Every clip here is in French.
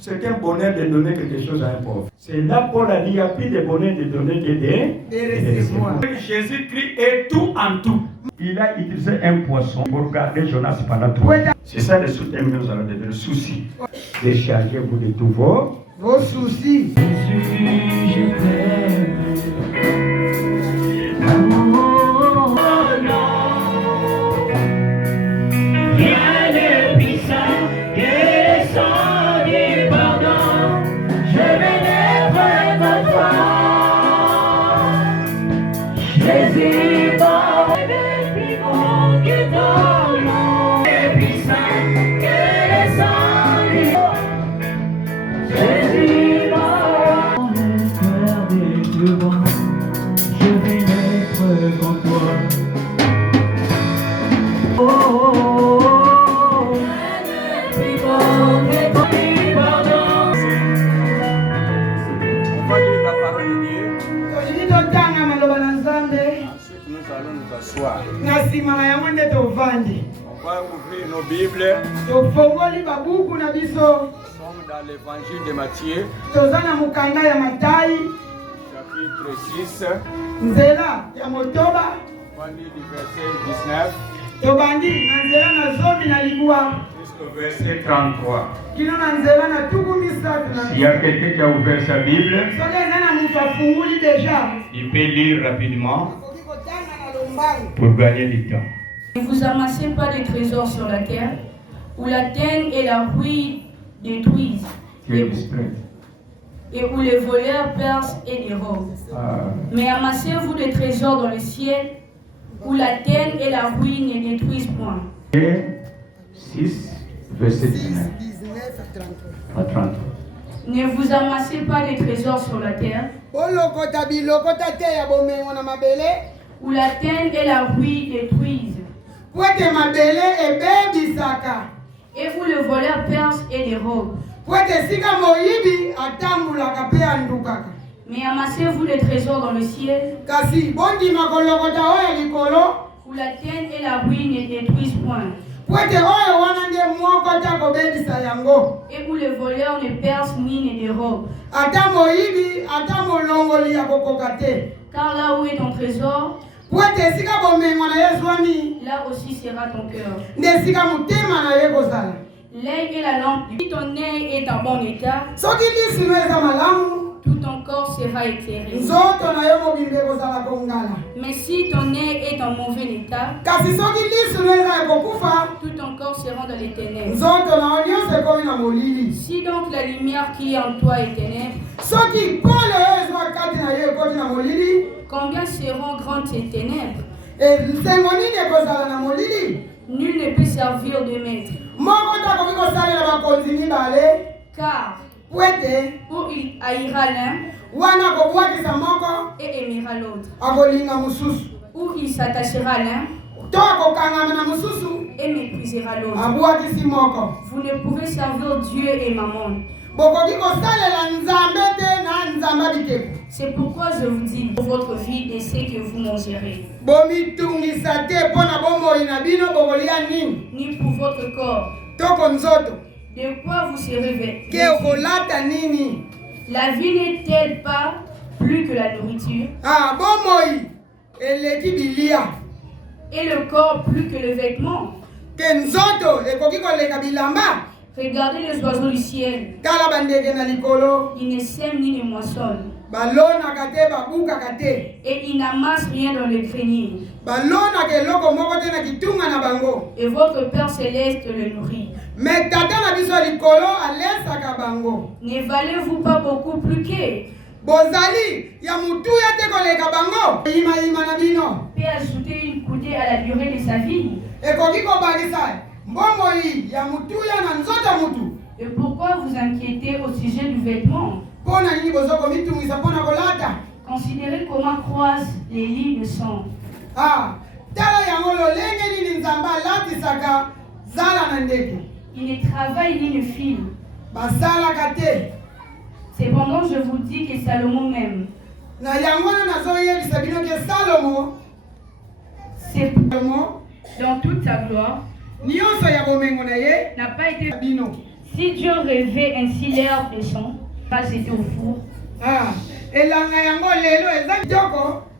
C'est un bonheur de donner quelque chose à un pauvre. C'est là Paul a dit, il n'y a plus de bonheur de donner que de recevoir. Jésus-Christ est tout en tout. Il a utilisé un poisson pour garder Jonas pendant 3 ans. C'est ça le soutien que nous allons donner, le souci. Déchargez-vous de tous vos soucis. Jésus, je t'aime. On va ouvrir nos Bibles. Nous sommes dans l'évangile de Matthieu, chapitre 6. On va lire du verset 19 jusqu'au verset 33. S'il y a quelqu'un qui a ouvert sa Bible, il peut lire rapidement pour gagner du temps. Ne vous amassez pas de trésors sur la terre, où la teigne et la rouille détruisent, et où les voleurs percent et dérobent. Mais amassez-vous des trésors dans le ciel, où la teigne et la rouille ne détruisent point. 6, verset 19 à 33. Ne vous amassez pas des trésors sur la terre, où la teigne et la rouille détruisent, et où le voleur perce et dérobe. Mais amassez-vous des trésors dans le ciel, où la teigne et la rouille ne détruisent point, et où le voleur ne perce ni ne dérobe. Car là où est ton trésor, là aussi sera ton cœur. L'œil est la lampe. Si ton œil est en bon état, tout ton corps sera éclairé. Mais si ton œil est en mauvais état, tout ton corps sera dans les ténèbres. Si donc la lumière qui est en toi est ténèbres, combien seront grandes ces ténèbres? Nul ne peut servir de maître. Car ou il haïra l'un et aimera l'autre, ou il s'attachera à l'un et méprisera l'autre. Vous ne pouvez servir Dieu et Mammon. C'est pourquoi je vous dis, pour votre vie, et c'est que vous mangerez. Ni pour votre corps. De quoi vous serez vêtus? La vie n'est-elle pas plus que la nourriture? Et le corps plus que le vêtement? Regardez les oiseaux du ciel. Ils ne sèment ni ne moissonnent. Et ils n'amassent rien dans le grenier. Et votre Père Céleste le nourrit. Ne valez-vous pas beaucoup plus qu'eux? Peut ajouter une coudée à la durée de sa vie. Et pourquoi vous inquiétez au sujet du vêtement? Considérez comment croissent les lits de sang. Il ne travaille ni ne file. Cependant, je vous dis que Salomon même, c'est dans toute sa gloire, n'a pas été Si Dieu rêvait ainsi l'herbe de sang, pas c'était au four.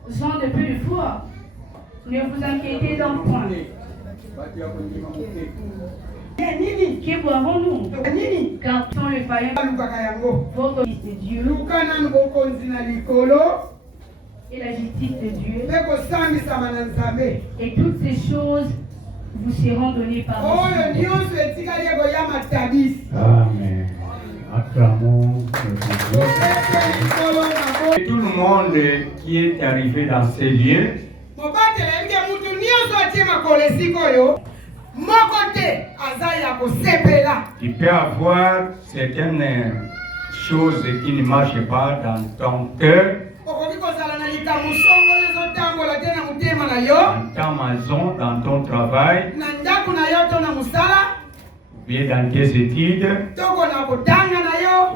Gens de peu de foi, ne vous inquiétez donc point. Que boirons-nous? Car sont le païen, votre fils de Dieu, et la justice de Dieu, et toutes ces choses vous seront données par Dieu. Amen. Acclamons le tout le monde qui est arrivé dans ces lieux. Tu peux avoir certaines choses qui ne marchent pas dans ton cœur, dans ta maison, dans ton travail, ou bien dans tes études,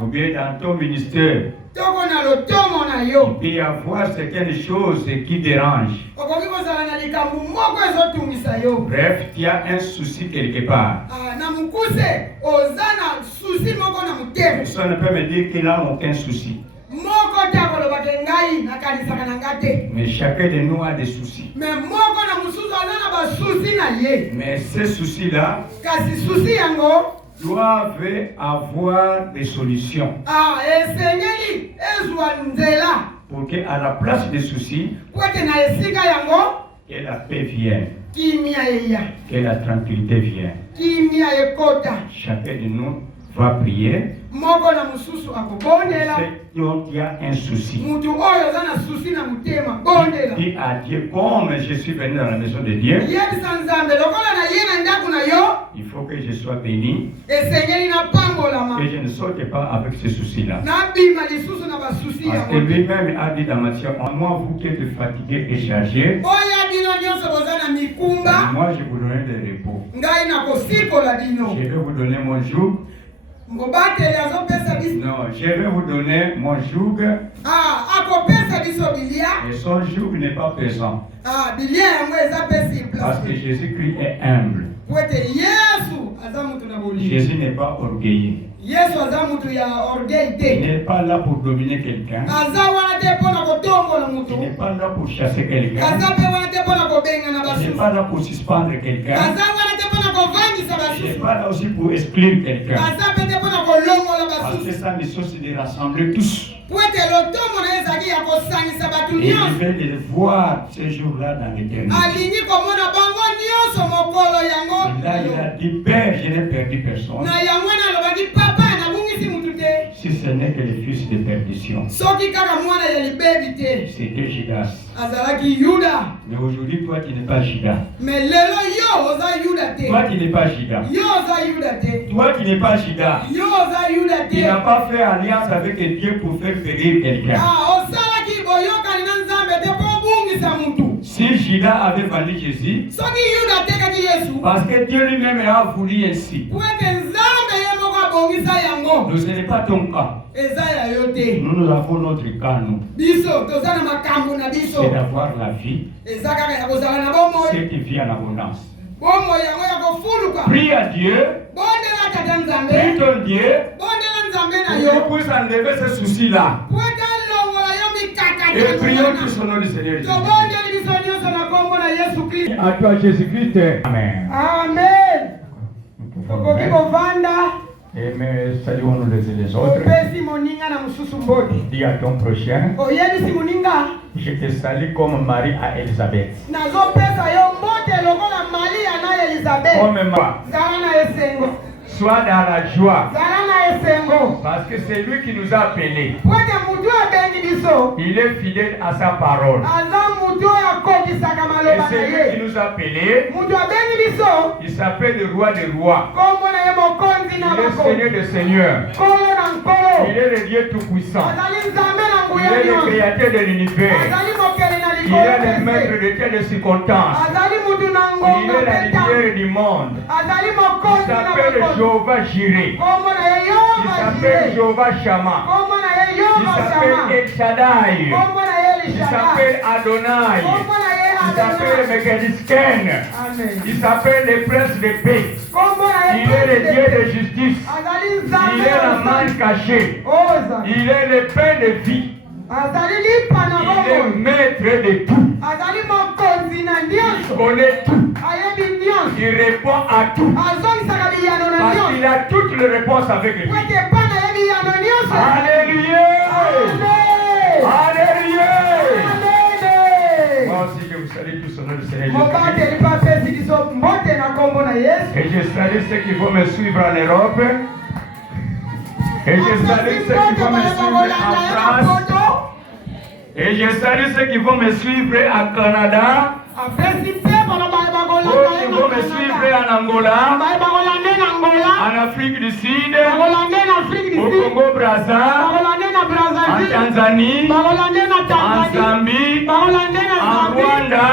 ou bien dans ton ministère. Il peut y avoir certaines choses qui dérangent. Bref, tu as un souci quelque part. Personne ne peut me dire qu'il n'a aucun souci. Mais chacun de nous a des soucis. Mais ces soucis-là doivent avoir des solutions. Pour qu'à la place des soucis, que la paix vienne, que la tranquillité vienne. Chacun de nous va prier. Donc il y a un souci. Dis à Dieu, comme je suis venu dans la maison de Dieu, il faut que je sois béni, que je ne saute pas avec ce souci-là. Parce que lui-même a dit dans Matthieu, moi vous qui êtes fatigués et chargés, moi je vous donnerai le repos. Je vais vous donner mon joug. Non, je vais vous donner mon joug. Et son joug n'est pas pesant. Parce que Jésus-Christ est humble. Jésus n'est pas orgueilleux. Il n'est pas là pour dominer quelqu'un. Il n'est pas là pour chasser quelqu'un. Il n'est pas là pour suspendre quelqu'un. Il n'est pas là aussi pour exclure quelqu'un. Parce que sa mission c'est de rassembler tous. Et je vais les voir ces jours-là dans l'éternité. Et là il a dit, Père, je n'ai perdu personne. Si ce n'est que le fils de perdition. C'était Judas. Mais aujourd'hui, toi, tu n'es pas Judas. Toi, tu n'es pas Judas. Toi, tu n'es pas Judas. Tu n'as pas fait alliance avec Dieu pour faire périr quelqu'un. Si Judas avait vendu Jésus, parce que Dieu lui-même a voulu ainsi. Donc ce n'est pas ton cas. Nous avons notre cas, nous. C'est d'avoir la vie. Cette vie en abondance. Prie à Dieu. Prie ton Dieu. Pour qu'il puisse enlever ce souci-là. Et prions tous au nom du Seigneur Jésus. À toi Jésus-Christ. Amen. Amen. Et saluons les autres. Dis à ton prochain, je te salue comme Marie à Élisabeth. Comme moi. Sois dans la joie. Parce que c'est lui qui nous a appelés. Il est fidèle à sa parole. Et c'est lui qui nous a appelés. Il s'appelle le roi des rois. Il est Seigneur des seigneurs. Il est le Dieu tout-puissant. Il est le créateur de l'univers. Il est le maître de toutes circonstances. Il est la lumière du monde. Il s'appelle Jéhovah Jireh. Il s'appelle Jéhovah Shammah. Il s'appelle El Shaddai. Il s'appelle Adonai. Il s'appelle Megadisken. Il s'appelle le prince de paix. Il est le Dieu de justice. Il est la main cachée. Il est le pain de vie. Il est maître de tout. Il connaît tout. Il répond à tout. Parce qu'il a toutes les réponses avec lui. Alléluia. Alléluia. Moi aussi je vous salue tous au nom du Seigneur Jésus-Christ. Et je salue ceux qui vont me suivre en Europe. Et je salue ceux qui vont me suivre en France. Et je salue ceux qui vont me suivre en Canada. Ceux qui vont me suivre en Angola, en Afrique du Sud, au Congo-Brazza, en Tanzanie, en Zambie, en Rwanda,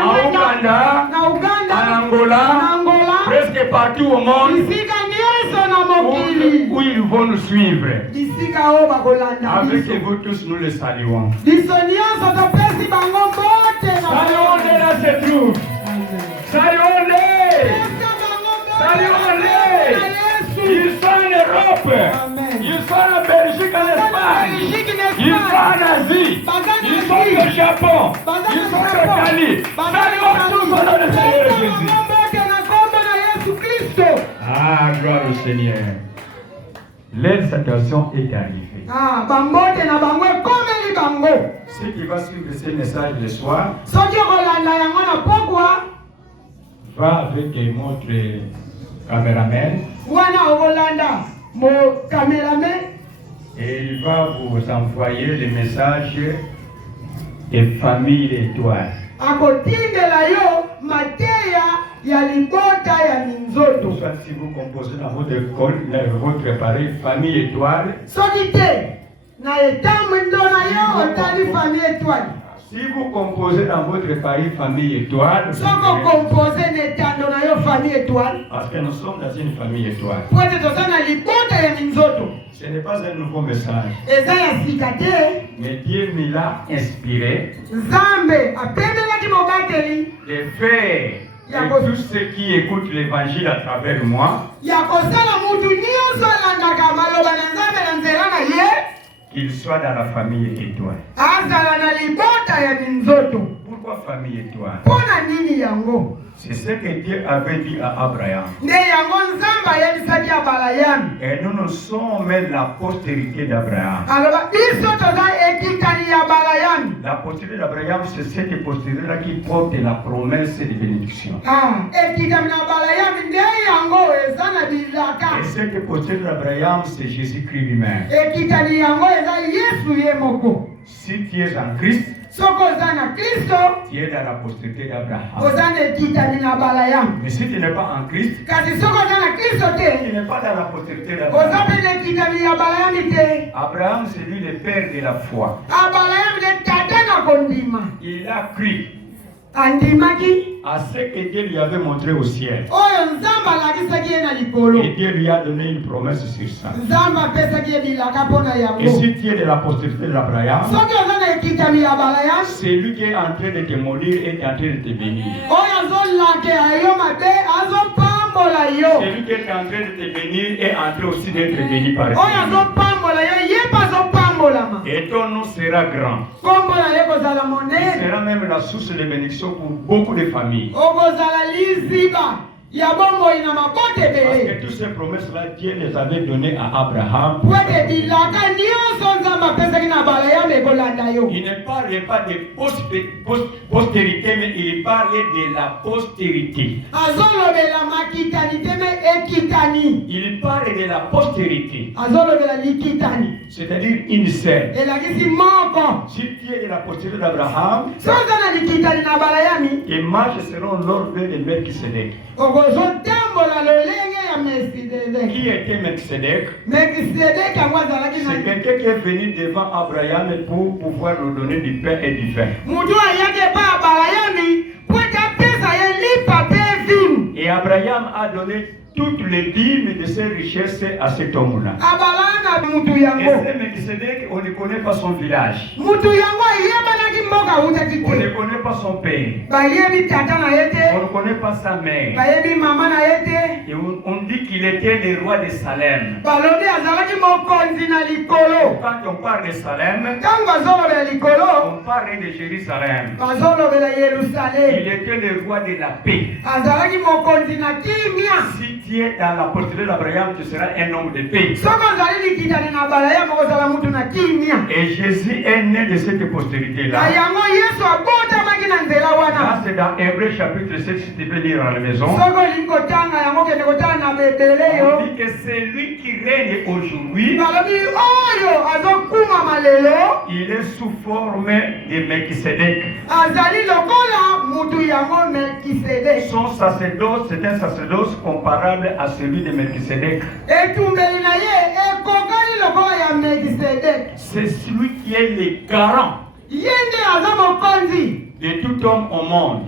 en Ouganda, en Angola, presque partout au monde où ils vont nous suivre. Avec vous tous, nous les saluons. Saluons-les dans cette route. Saluons-les. Saluons-les. Ils sont en Europe. Ils sont en Belgique, en Espagne. Ils sont en Asie. Ils sont au Japon. Ils sont en Italie. Saluons tous au nom de Seigneur Jésus. Ah, gloire au Seigneur. L'exaltation est arrivée. Ce qui va suivre ce message de soir va avec notre caméraman. Et il va vous envoyer le message de famille étoile. Soit si vous composez dans votre école, votre appareil famille étoile. Si vous composez dans votre appareil famille étoile, parce que nous sommes dans une famille étoile. Ce n'est pas un nouveau message. Mais Dieu me l'a inspiré de faire et tous ceux qui écoutent l'évangile à travers moi, qu'ils soient dans la famille étoile. Pourquoi famille étoile? C'est ce que Dieu avait dit à Abraham. Et nous sommes la postérité d'Abraham. La postérité d'Abraham, c'est cette postérité-là qui porte la promesse de bénédiction. Et cette postérité d'Abraham, c'est Jésus-Christ lui-même. Si tu es en Christ, tu es dans la postérité d'Abraham. Mais si tu n'es pas en Christ, tu n'es pas dans la postérité d'Abraham. Abraham, c'est lui le père de la foi. Il a cru à ce que Dieu lui avait montré au ciel. Et Dieu lui a donné une promesse sur ça. Et si tu es de la postérité d'Abraham, c'est lui qui est en train de te maudire et en train de te bénir. C'est lui qui est en train de te bénir et en train aussi d'être béni par Dieu. Et ton nom sera grand. Il sera même la source de bénédiction pour beaucoup de familles. Parce que toutes ces promesses-là, Dieu les avait données à Abraham. Il ne parlait pas de postérité, mais il parlait de la postérité. Il parlait de la postérité. C'est-à-dire une scène. Si tu es de la postérité d'Abraham, tes marches seront l'ordre de Melchisédek. Qui était Melchisédek? C'est quelqu'un qui est venu devant Abraham pour pouvoir lui donner du pain et du vin. Et Abraham a donné toutes les dîmes de ses richesses à cet homme-là. Et ce Melchisédek, on ne connaît pas son village. On ne connaît pas son père. On ne connaît pas sa mère. Et on dit qu'il était le roi de Salem. Quand on parle de Salem, on parle de Jérusalem. Il était le roi de la paix. Si tu es dans la portée d'Abraham, tu seras un homme de paix. Et Jésus est né de cette postérité-là. Là, c'est dans Hébreux chapitre 7, si tu peux lire à la maison. On dit que c'est lui qui règne aujourd'hui. Il est sous forme de Melchisedec. Son sacerdoce, c'est un sacerdoce comparable à celui de Melchisedec. C'est celui qui est le garant de tout homme au monde.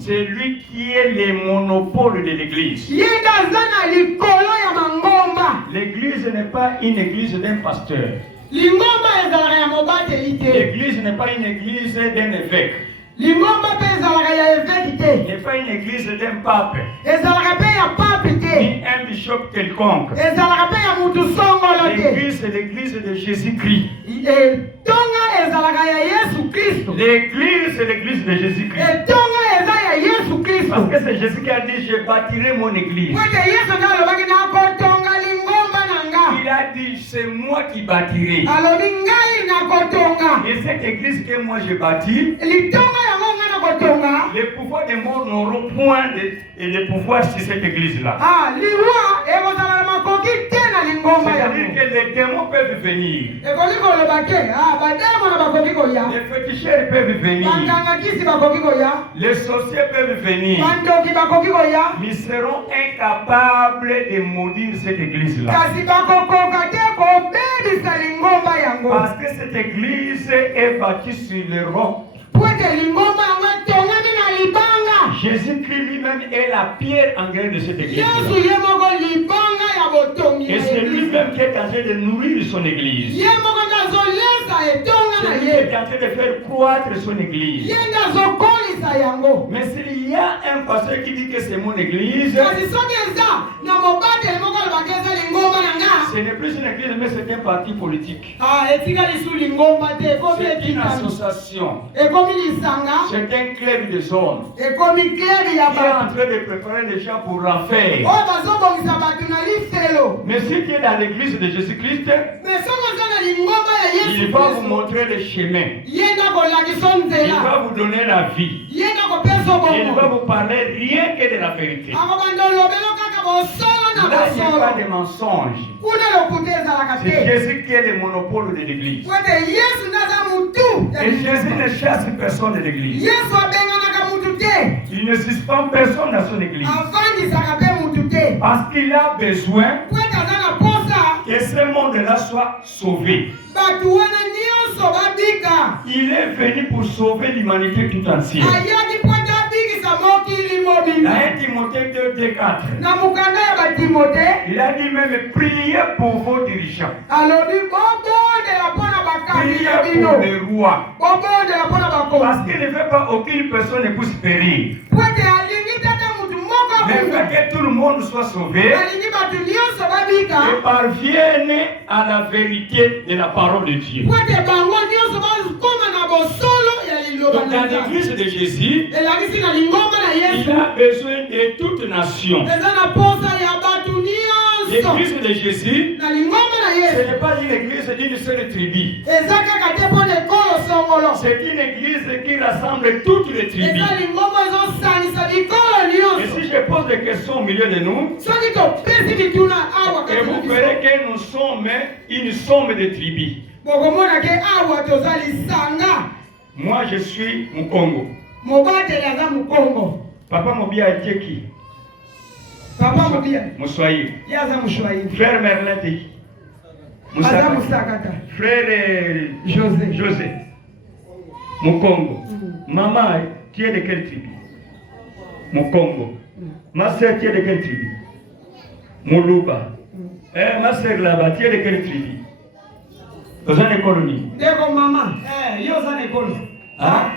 C'est lui qui est le monopole de l'église. L'église n'est pas une église d'un pasteur. L'église n'est pas une église d'un évêque. Il n'est pas une église d'un pape, ni un bishop quelconque. L'église, c'est l'église de Jésus-Christ. L'église, c'est l'église de Jésus-Christ. Parce que c'est Jésus qui a dit, je bâtirai mon église. Il a dit, c'est moi qui bâtirai. Et cette église que moi j'ai bâtie, les pouvoirs des morts n'auront point de pouvoir sur cette église-là. C'est-à-dire que les démons peuvent venir. Les féticheurs peuvent venir. Les sorciers peuvent venir. Ils seront incapables de maudire cette église-là. Parce que cette église est bâtie sur le roc. Jésus-Christ lui-même est la pierre anglaise de cette église. Et c'est lui-même qui est en train de nourrir son église. C'est lui qui est en train de faire croître son église. Mais s'il y a un pasteur qui dit que c'est mon église, ce n'est plus une église, mais c'est un parti politique. C'est une association. C'est un club de zone qui est en train de préparer les gens pour l'enfer. Mais si tu es dans l'église de Jésus-Christ, il va vous montrer le chemin. Il va vous donner la vie. Il ne va vous parler rien que de la vérité. Là, il n'y a pas de mensonge. C'est Jésus qui est le monopole de l'église. Et Jésus ne chasse personne de l'église. Il ne suspend personne dans son église. Parce qu'il a besoin que ce monde-là soit sauvé. Il est venu pour sauver l'humanité tout entière. Dans 1 Timothée 2:4, il a dit même priez pour vos dirigeants. Priez pour les rois. Parce qu'il ne veut pas aucune personne ne puisse périr. Mais il veut que tout le monde soit sauvé et parvienne à la vérité de la parole de Dieu. Donc dans l'église de Jésus, il a besoin de toute nation. L'église de Jésus, ce n'est pas une église d'une seule tribu. C'est une église qui rassemble toutes les tribus. Et si je pose des questions au milieu de nous, et vous verrez que nous sommes une somme de tribus. Moi, je suis Mukongo. Papa Mobia était qui? Papa Mobia. Moussouaï. Frère Merlin était qui? Frère José. Mukongo. Maman, tu es de quelle tribu? Mukongo. Ma soeur, tu es de quelle tribu? Muluba. Ma soeur là-bas, tu es de quelle tribu? Dans une école ni. Ndeko mama. Yo za école. Ah?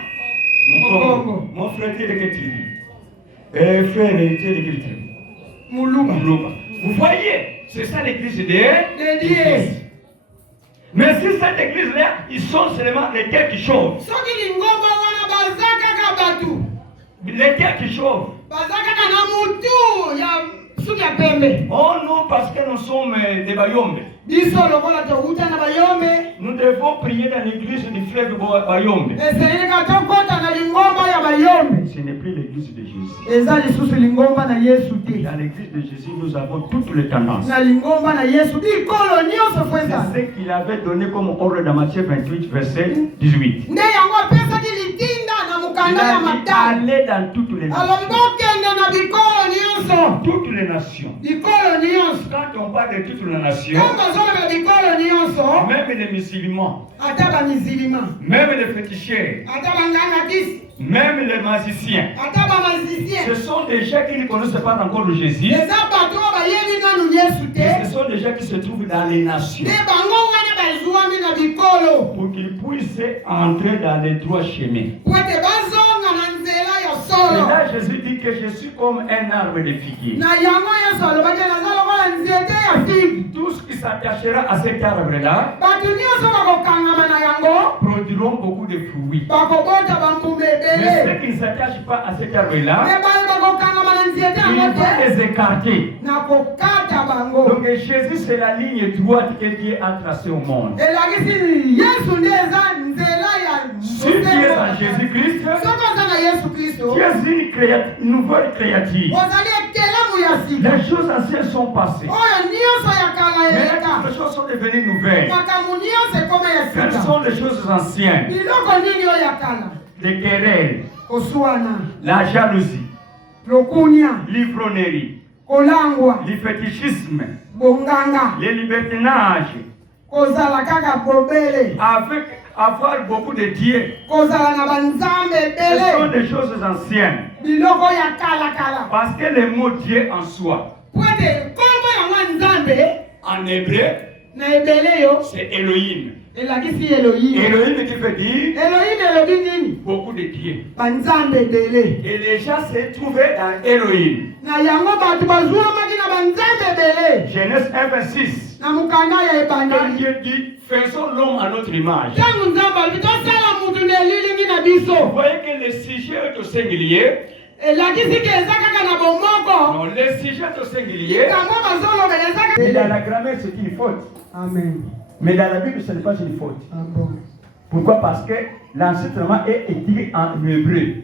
Mon frère était de Ketili. Frère était de Ketili. Muluba. Vous voyez, c'est ça l'église de Dieu. Mais si cette église-là, ils sont seulement les quelque chose. Les quelque chose. Oh non, parce que nous sommes des Bayombe. Nous devons prier dans l'église du fleuve Bayombe. Ce n'est plus l'église de Jésus. Dans l'église de Jésus, nous avons toutes les tendances. C'est ce qu'il avait donné comme ordre dans Matthieu 28, verset 18. Il a dit aller dans toutes les nations. Toutes les nations. Quand on parle de toutes les nations, même les musulmans, même les féticheurs, même les magiciens, ce sont des gens qui ne connaissent pas encore le Jésus. Ce sont des gens qui se trouvent dans les nations pour qu'ils puissent entrer dans les droits chemins. Et là, Jésus dit que je suis comme un arbre de figuier. Tout ce qui s'attachera à cet arbre-là produiront beaucoup de fruits. Mais ceux qui ne s'attachent pas à cet arbre-là, il va les écarter. Donc Jésus, c'est la ligne droite que Dieu a tracée au monde. Si tu es en Jésus-Christ, tu es une nouvelle créature. Les choses anciennes sont passées. Maintenant, les choses sont devenues nouvelles. Quelles sont les choses anciennes? Les querelles, la jalousie, l'ivronnerie, le fétichisme, le libertinage, avec avoir beaucoup de dieux. Ce sont des choses anciennes. Parce que le mot Dieu en soi, en hébreu, c'est Elohim. Elohim qui veut dire beaucoup de dieux. Et les gens se trouvaient dans Elohim. Genèse 1:26. Quand Dieu dit faisons l'homme à notre image. Vous voyez que le sujet est au singulier. Non, le sujet est au singulier. Mais dans la grammaire, c'est une faute. Amen. Mais dans la Bible, ce n'est pas une faute. Ah bon. Pourquoi? Parce que l'enseignement est écrit en hébreu.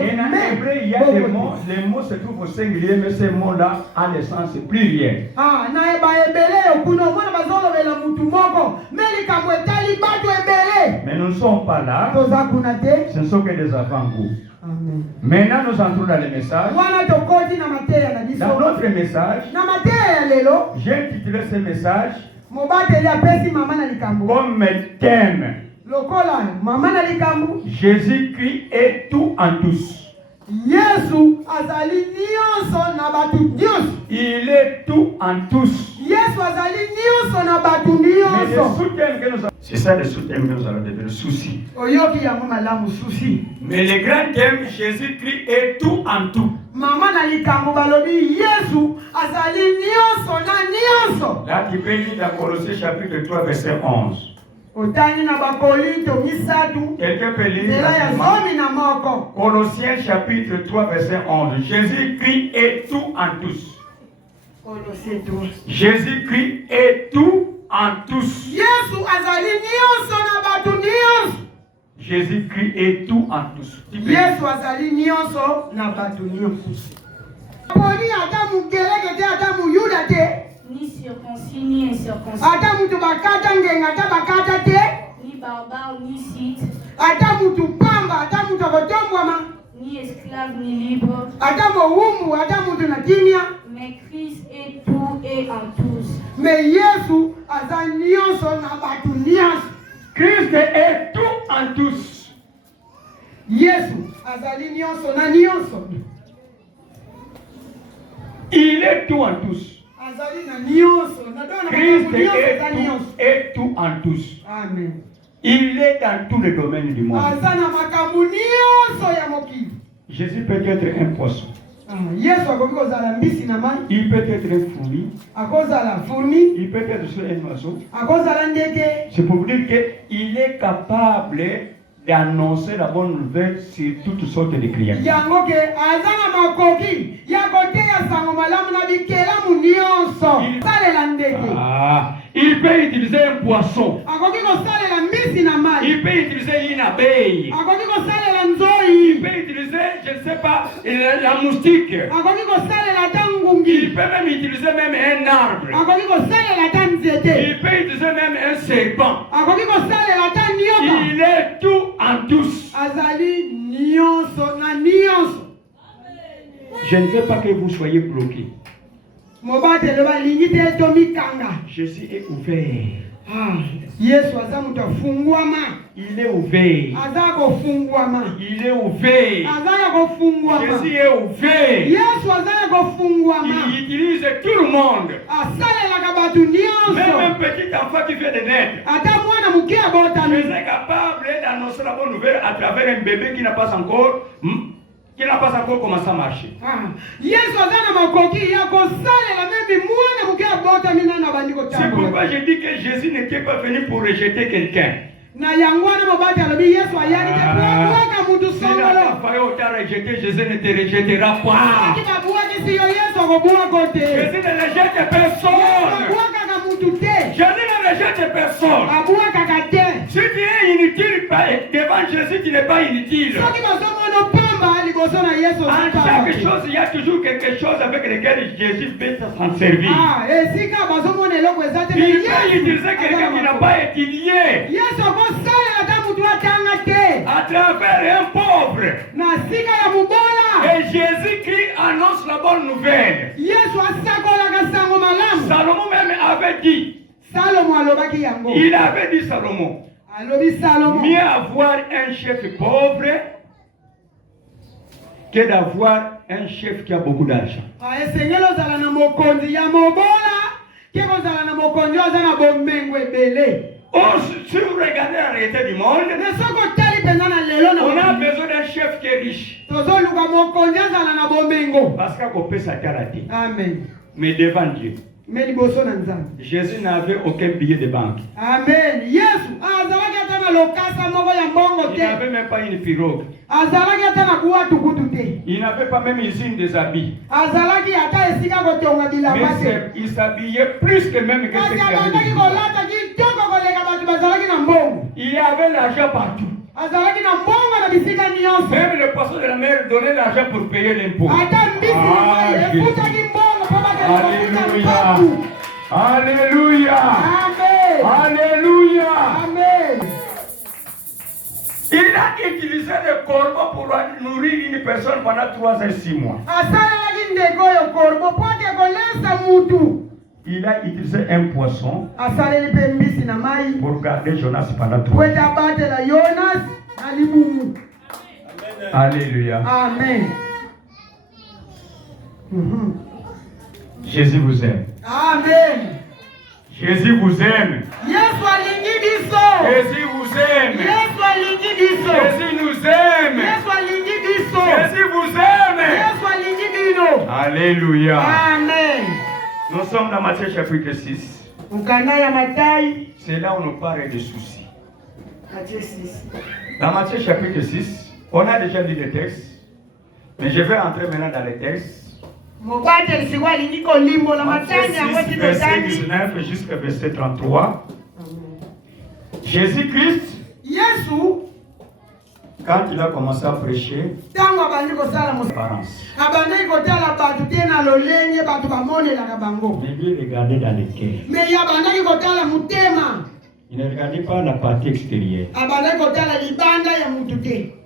Et en hébreu, il y a des mots, les mots se trouvent au singulier, mais ces mots-là ont le sens pluriel. Mais nous ne sommes pas là. Ce ne sont que des avant-goûts. Maintenant, nous entrons dans le message. Dans notre message, j'ai intitulé ce message comme thème. Jésus-Christ est tout en tous. Il est tout en tous. Mais le sous-thème que nous avons, c'est ça le sous-thème que nous allons donner, le souci. Mais le grand thème, Jésus-Christ est tout en tout. Là, tu peux lire dans Colossiens chapitre 3, verset 11. Quelqu'un peut lire Colossiens chapitre 3, verset 11. Jésus-Christ est tout en tous. Jésus-Christ est tout en tous. Jésus-Christ est tout en tous. Ni circoncis, ni incirconcis. Ni barbare, ni scythe. Ni esclave, ni libre. Mais Christ est tout et en tous. Christ est tout en tous. Il est tout en tous. Christ est tout en tous. Amen. Il est dans tous les domaines du monde. Jésus peut être un poisson. Il peut être une fourmi. Il peut être sur un oiseau. C'est pour vous dire qu'il est capable d'annoncer la bonne nouvelle sur toutes sortes de clients. Il peut utiliser un poisson. Il peut utiliser une abeille. Il peut utiliser, je ne sais pas, la moustique. Il peut même utiliser même un arbre. Il peut utiliser même un serpent. Il est tout en tous. Je ne veux pas que vous soyez bloqués. Jésus est ouvert. Il est ouvert. Il est ouvert. Jésus est ouvert. Il utilise tout le monde. Même un petit enfant qui fait des nets. Jésus est capable d'annoncer la bonne nouvelle à travers un bébé qui n'a pas encore commencé à marcher. C'est pourquoi je dis que Jésus n'était pas venu pour rejeter quelqu'un. Si t'a rejeté, Jésus ne te rejettera pas. Jésus ne rejette personne. Jésus ne rejette personne. Si tu es inutile devant Jésus, tu n'es pas inutile. En chaque chose, il y a toujours quelque chose avec lequel Jésus peut s'en servir. Il peut utiliser quelqu'un qui n'a pas étudié. À travers un pauvre. Et Jésus-Christ annonce la bonne nouvelle. Salomon même avait dit. Il avait dit Salomon. Mieux avoir un chef pauvre que d'avoir un chef qui a beaucoup d'argent. Si vous regardez la réalité du monde, on a besoin d'un chef qui est riche. Parce qu'on peut s'arrêter. Amen. Mais devant Dieu, Jésus n'avait aucun billet de banque. Amen. Il n'avait même pas une pirogue. Il n'avait pas même usine des habits. Mais il s'habillait plus que même que ce qu'il avait. Il y avait l'argent partout. Même le poisson de la mer donnait l'argent pour payer l'impôt. Alléluia. Alléluia. Alléluia. Amen. Il a utilisé le corbeau pour nourrir une personne pendant 3 ans et 6 mois. Il a utilisé un poisson pour garder Jonas pendant 3 ans. Alléluia. Amen. Jésus vous aime. Amen. Jésus vous aime. Jésus vous aime. Jésus nous aime. Jésus vous aime. Alléluia. Amen. Nous sommes dans Matthieu chapitre 6. C'est là où nous parle de soucis. Dans Matthieu chapitre 6, on a déjà lu le texte. Mais je vais entrer maintenant dans le texte. Matthieu 6, verset 19 jusqu'à verset 33. Jésus-Christ, quand il a commencé à prêcher, mais lui regardait dans le cœur. Il ne regardait pas la partie extérieure.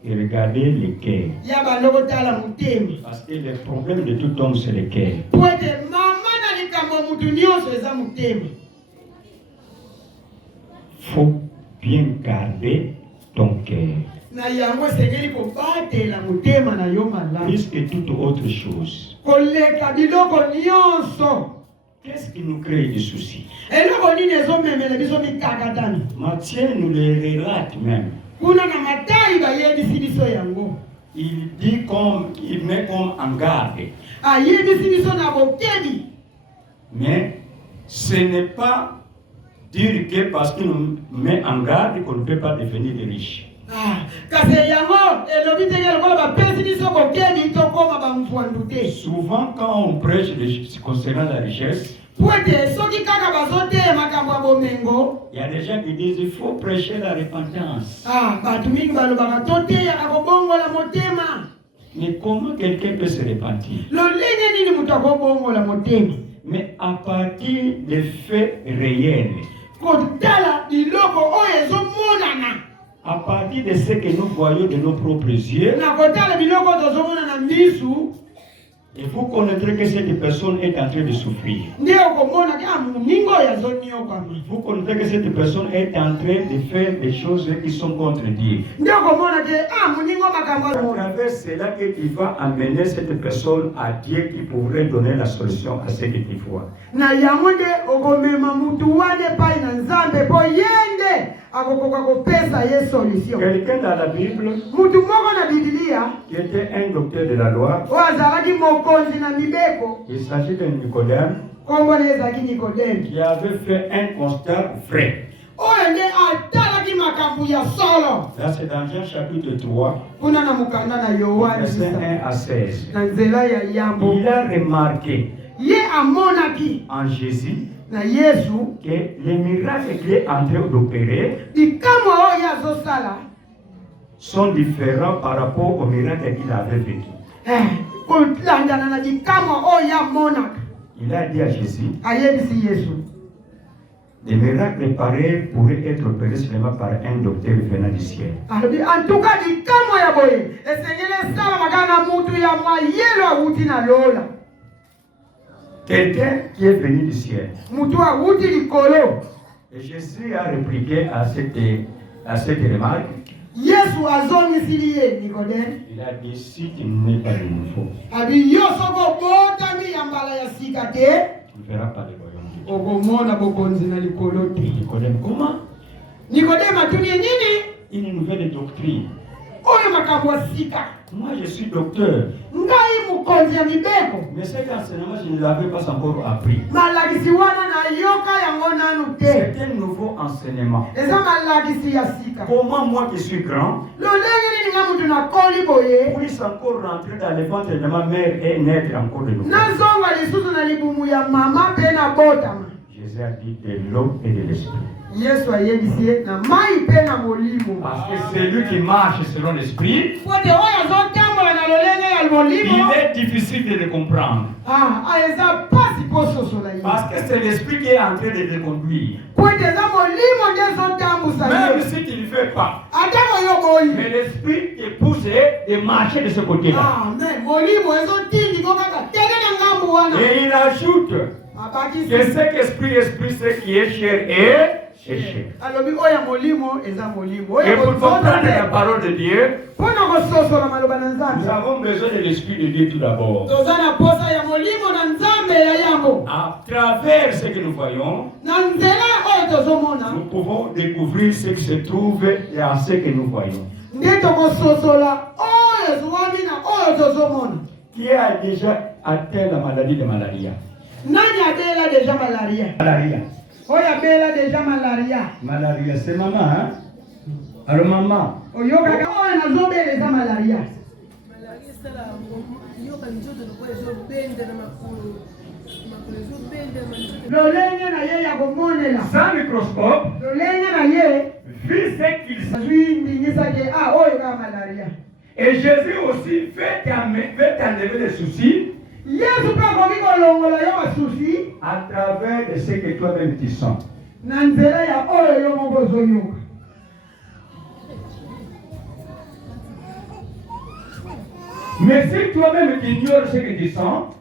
Il regardait le cœur. Parce que le problème de tout homme, c'est le cœur. Il faut bien garder ton cœur. Plus que toute autre chose. Qu'est-ce qui nous crée des soucis? Matthieu nous les relate même. Il dit il met comme en garde. Mais ce n'est pas dire que parce qu'il nous met en garde qu'on ne peut pas devenir riche. Souvent quand on prêche concernant la richesse, il y a des gens qui disent il faut prêcher la repentance. Mais comment quelqu'un peut se repentir? Mais à partir des faits réels, à partir de ce que nous voyons de nos propres yeux, et vous connaîtrez que cette personne est en train de souffrir. Vous connaîtrez que cette personne est en train de faire des choses qui sont contre Dieu. À travers cela que tu vas amener cette personne à Dieu qui pourrait donner la solution à ce que tu vois. Quelqu'un dans la Bible qui était un docteur de la loi, il s'agit de Nicodème, qui avait fait un constat vrai. Là, c'est dans Jean chapitre 3, verset 1 à 16. Il a remarqué en Jésus que les miracles qu'il est en train d'opérer sont différents par rapport aux miracles qu'il avait vécu. Il a dit à Jésus, des miracles pareils pourraient être opérés seulement par un docteur venant du ciel. Quelqu'un qui est venu du ciel. Et Jésus a répliqué à cette remarque. Il a dit, si tu n'es pas de nouveau, tu ne verras pas le royaume de Dieu. Nicodème, comment? Une nouvelle doctrine. Moi je suis docteur. Mais cet enseignement, je ne l'avais pas encore appris. C'est un nouveau enseignement. Comment moi qui suis grand, puisse encore rentrer dans le ventre de ma mère et naître encore de nouveau. Jésus a dit de l'eau et de l'esprit. Parce que celui qui marche selon l'esprit, il est difficile de le comprendre. Parce que c'est l'esprit qui est en train de le conduire. Même si tu ne le fais pas, mais l'esprit te pousse de marcher de ce côté-là. Et il ajoute que cet esprit, c'est qui est cher et cher. Et pour comprendre la parole de Dieu, nous avons besoin de l'esprit de Dieu tout d'abord. À travers ce que nous voyons, nous pouvons découvrir ce qui se trouve dans ce que nous voyons. Qui a déjà atteint la maladie de malaria? Malaria, c'est maman, hein? Alors maman. Sans microscope, vu ce qu'il s'agit. Et Jésus aussi fait enlever les soucis à travers de ce que toi-même tu sens. Mais si toi-même tu ignores ce que tu sens,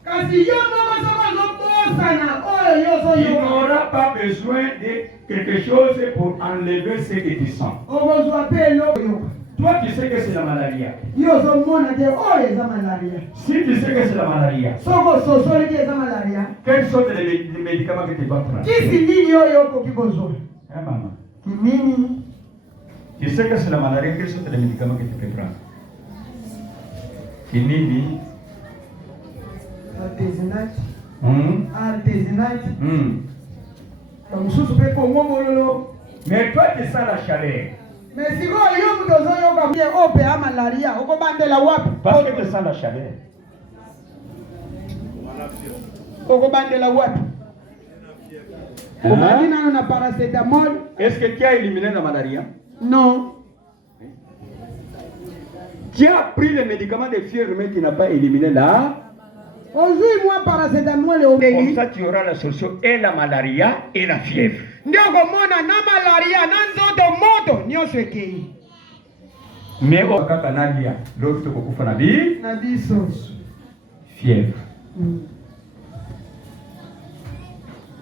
il n'aura pas besoin de quelque chose pour enlever ce que tu sens. Toi, tu sais que c'est la malaria. Yo zomona te oyo eza malaria. Si tu sais que c'est la malaria, Soko sosoli ke eza malaria. quels sont les médicaments que tu dois prendre? Kisi nini oyo okoki kozwa? Hein, maman? Kinini? Tu sais que c'est la malaria, quels sont les médicaments que tu peux prendre? Kinini? Artesinate. Artesinate. Bamususu pe kongo mololo. Mais toi, tu sens la chaleur. Mais si yo muto ozoyoka mie ope a malaria, okobandela wapi? Parce que tu sens la chaleur. Okobandela wapi? Obandi nano na paracétamol? Est-ce que tu as éliminé la malaria? Non. Tu as pris les médicaments de fièvre, mais tu n'as pas éliminé la. Ozui moi paracétamol Comme ça, tu auras la solution et la malaria et la fièvre. Ndio komona na malaria na nzoto moto nyonso ekei. Mais au Kakanalia, l'autre kokufa na bi Na biso. fièvre.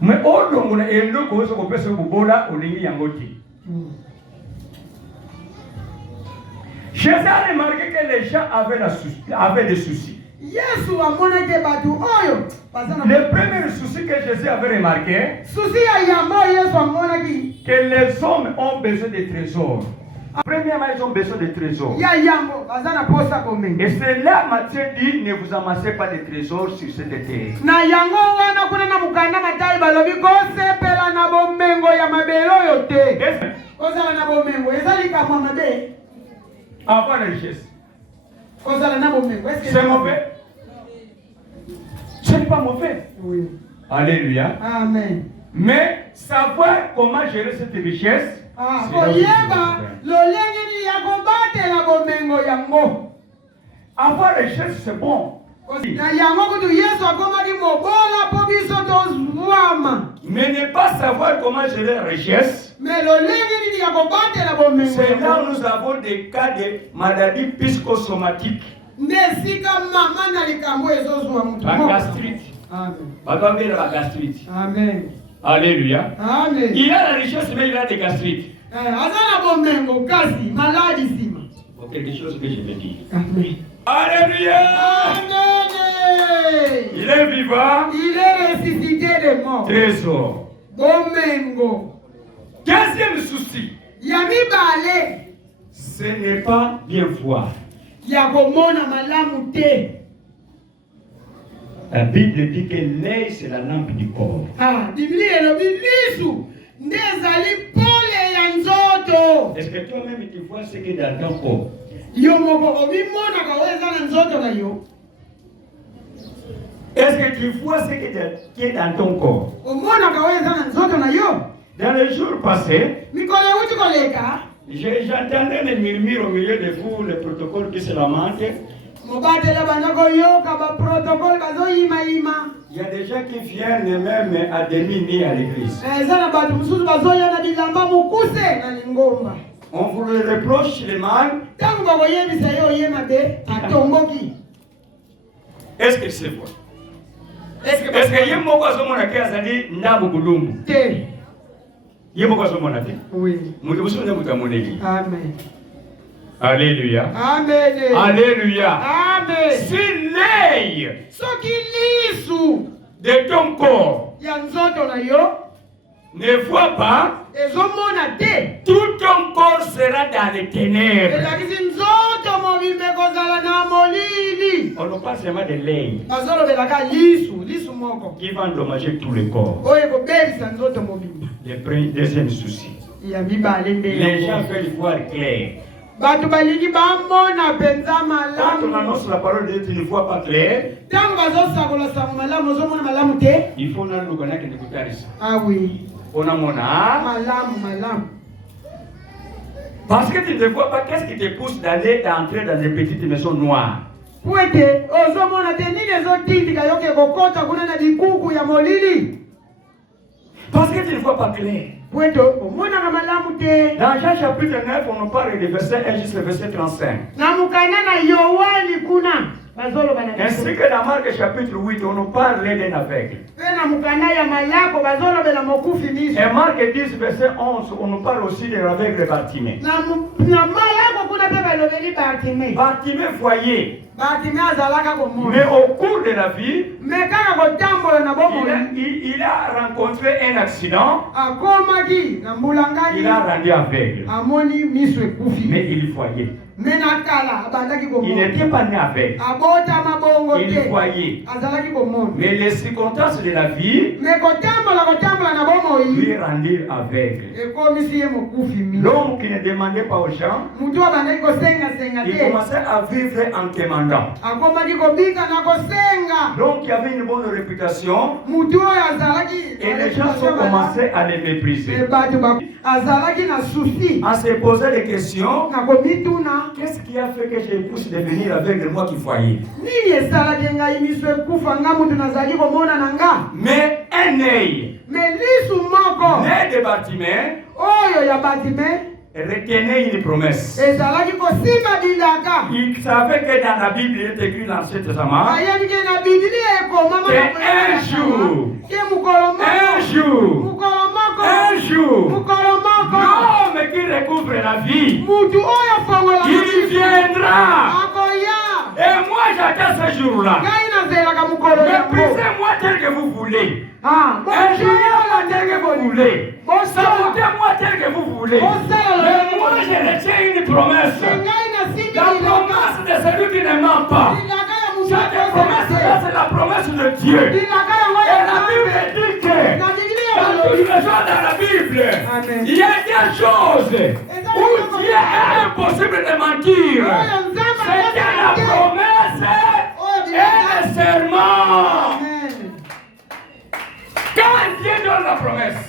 Mais au dongo na endo ko so ko pesa ko bola olingi yango ti. J'ai remarqué que les gens avaient des soucis. Yesu amona ke batu oyo bazana. Le premier souci que Jésus avait remarqué, Souci ya yambo Yesu amona ki que les hommes ont besoin de trésors. Premièrement, ils ont besoin de trésors. ya yambo bazana posa komenge. Et c'est là Matthieu dit, ne vous amassez pas de trésors sur cette terre. Na yango wana kuna na mukanda matai balobi ko sepela na bomengo ya mabelo yo te. Kozala na bomengo ezali ka mwa mabe. Avoir la richesse. Kozala na bomengo. C'est mauvais? Ce n'est pas mauvais. Oui. Alléluia. Amen. Mais savoir comment gérer cette richesse, c'est là où il faut Oyeba faire. lolenge ni ya kobatela bomengo yango. Avoir la richesse, c'est bon. Na yango kutu Yesu akomaki mobola po biso tozwama. Mais ne pas savoir comment gérer la richesse, Mais lolenge ni ya kobatela bomengo. c'est là où nous avons des cas de maladies psychosomatiques. Nesika mama na likambo ezozwa mutu. La gastrite. Amen. La gastrite. Amen. Alléluia. Amen. Il a la richesse, mais il a des gastrites. Azana bomengo kasi maladi sima. Pour quelque chose que je vais dire. Amen. Alléluia. Amen. Il est vivant. Il est ressuscité des morts. Trésor. Bomengo. Deuxième souci, Yami bale. ce n'est pas bien voir. Ya komona malamu te. La Bible dit que l'œil, c'est la lampe du corps. Biblia elobi lisu ndezali pole ya nzoto. Est-ce que toi-même tu vois ce qui est dans ton corps? Yo moko obimona kaweza na nzoto na yo. Est-ce que tu vois ce qui est dans ton corps? Omona kaweza na nzoto na yo. Dans les jours passés, Mikole uti koleka. j'entendais les murmures au milieu de vous, les protocoles qui se lamentent. Mobatela bandako yoka ba protocole bazoyima yima. Il y a des gens qui viennent même à demi-nez à l'église. Ezana batu mususu bazoya na bilamba mukuse na lingomba. On vous le reproche le mal. Tangu bakoyebisa yo yema be atomboki. Est-ce que c'est vrai? Est-ce que yemoko azomona ke azali ndabu bulumbu? Te. Yemoko azomona te? Oui. Mutu busune mutamoneli. Amen. Alléluia. Amen. Alléluia. Amen. Si l'œil Soki lisu de ton corps ya nzoto na yo ne voit pas, ezomona te. tout ton corps sera dans les ténèbres. Elakisi nzoto mobimbe kozala na molili. On ne parle seulement de l'œil Bazolobelaka lisu moko. qui va endommager tout le corps. Oyo ekobebisa nzoto mobimba. Deuxième souci. Ya mibale nde Les gens yango. veulent voir clair. Bato balingi bamona penza Quand on malamu. annonce la parole de Dieu, tu ne vois pas clair. Tango bazosakola sango malamu ozomona malamu te. Il faut nous connaître que nous Ah oui. on a mon âme. Malamu. Parce que tu ne vois pas qu'est-ce qui te pousse d'entrer dans des petites maisons noires. Kwete ozomona te nini ezotitika yoke kokota kuna na bikuku ya molili. Parce que tu ne vois pas clair. Kwete omonaka malamu te. Dans Jean chapitre 9, on nous parle du verset 1 jusqu'au verset 35. Na mukana na Yohani kuna bazoloba na Ainsi que dans Marc chapitre 8, on nous parle d'un aveugle. Pe Et Marc 10, verset 11, on nous parle aussi de l'aveugle Bartimée. Bartimée voyait. Mais au cours de la vie, il a rencontré un accident. Il a rendu aveugle. Mais il voyait. Il n'était pas né avec. Il voyait. Mais les circonstances de la vie lui rendirent aveugle. L'homme qui ne demandait pas aux gens, il commençait à vivre en demandant. L'homme qui avait une bonne réputation, et les gens ont commencé à le mépriser. À se poser des questions. Qu'est-ce qui a fait que j'ai pu devenir aveugle, moi qui voyais? Mais un œil, né de Bartimée, retenait une promesse. Il savait que dans la Bible, il est écrit dans l'Ancien Testament un jour, l'homme qui recouvre la vie, il viendra. Et moi j'attends ce jour-là. Méprisez-moi tel que vous voulez. Injuriez-moi tel que vous voulez. Sabotez-moi tel que vous voulez. Mais moi je retiens une promesse. La promesse de celui qui ne ment pas. Cette promesse-là, c'est la promesse de Dieu. Et la Bible dit que dans la Bible, il y a des choses où Dieu est impossible de mentir. C'est la promesse et le serment. Quand Dieu donne la promesse,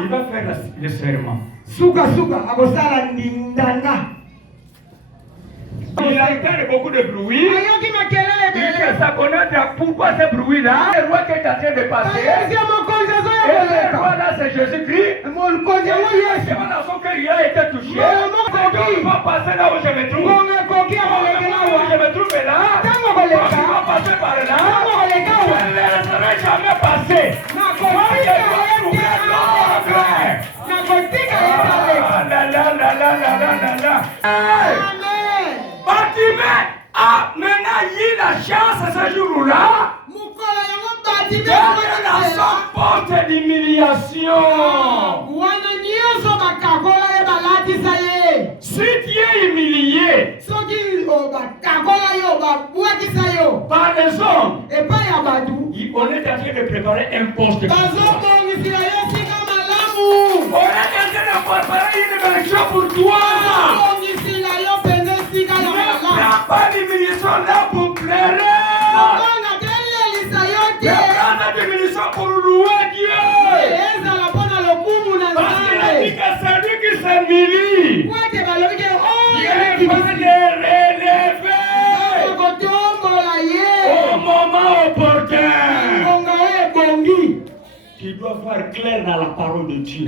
il va faire le serment. Il entend beaucoup de bruit. Il veut se connaître pourquoi ce bruit-là. Le roi qui est en train de passer. Et le roi là, c'est Jésus-Christ. C'est mon nation qu'il a été touché. Donc il va passer là où je me trouve. Où je me trouve là. Donc il va passer par là. Je ne le laisserai jamais passer. Moi, je vais trouver l'ordre. Bartimée a maintenant eu la chance ce jour-là de la son porte d'humiliation. Si tu es humilié par les hommes, on est en train de préparer un poste. On est en train de préparer une élection pour toi. Pas d'humiliation là pour plaire. Prends la diminution pour louer Dieu. Parce qu'il a dit que c'est lui qui s'humilie. Il va le relever au moment opportun. Tu dois voir clair dans la parole de Dieu.